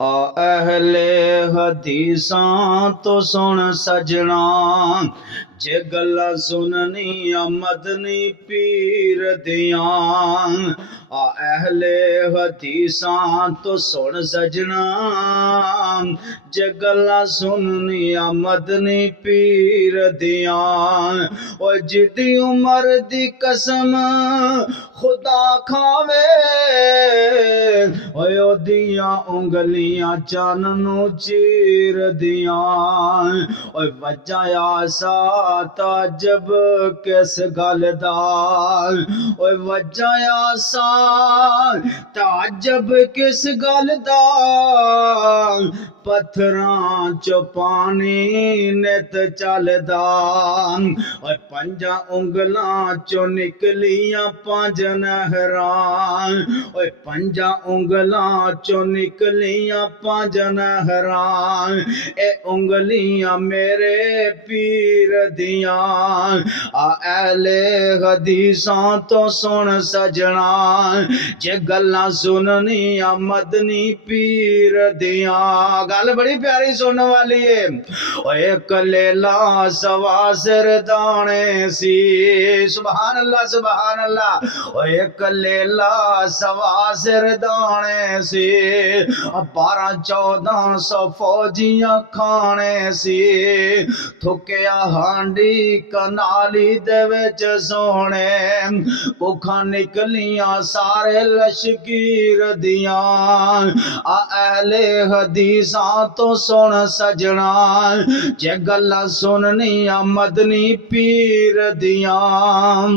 अहले हदीसां तो सुन सजना, जे गल्लां सुननी मदनी पीर दियां। अहले हदीसां तो सुन सजना, जे गल्लां सुननी मदनी पीर दियां। ओ जिदी उमर दी कसम खुदा खावे, ओदियां उंगलियां चन्न चीर दियां। वजाया सा ताजब किस गल दा, वजाया सा ताजब किस गल दा। पत्थरां चो पानी नित चलदा, पंजा उंगलां चो निकलियां पंज नहरां। पंजा उंगलां चो निकलियां पंज नहरां। ए उंगलियां मेरे पीर दियां। अहले हदीसां तो सुन सजना, जे गल्लां सुननी मदनी पीर दियां। गल बड़ी प्यारी सुनने वाली है। एक लेला सवा सिर दाने सी, सुभान अल्लाह सुभान अल्लाह। एक लेला सवा सिर दाने सी, 1200-1400 फौजियां खाने सी। थुकिया हांडी कनाली दे विच सोने, भुखा निकलियां सारे लश्कीर दियां। अहले हदीसां तो सुन सजना, जे गल्लां सुननी मदनी पीर दियां।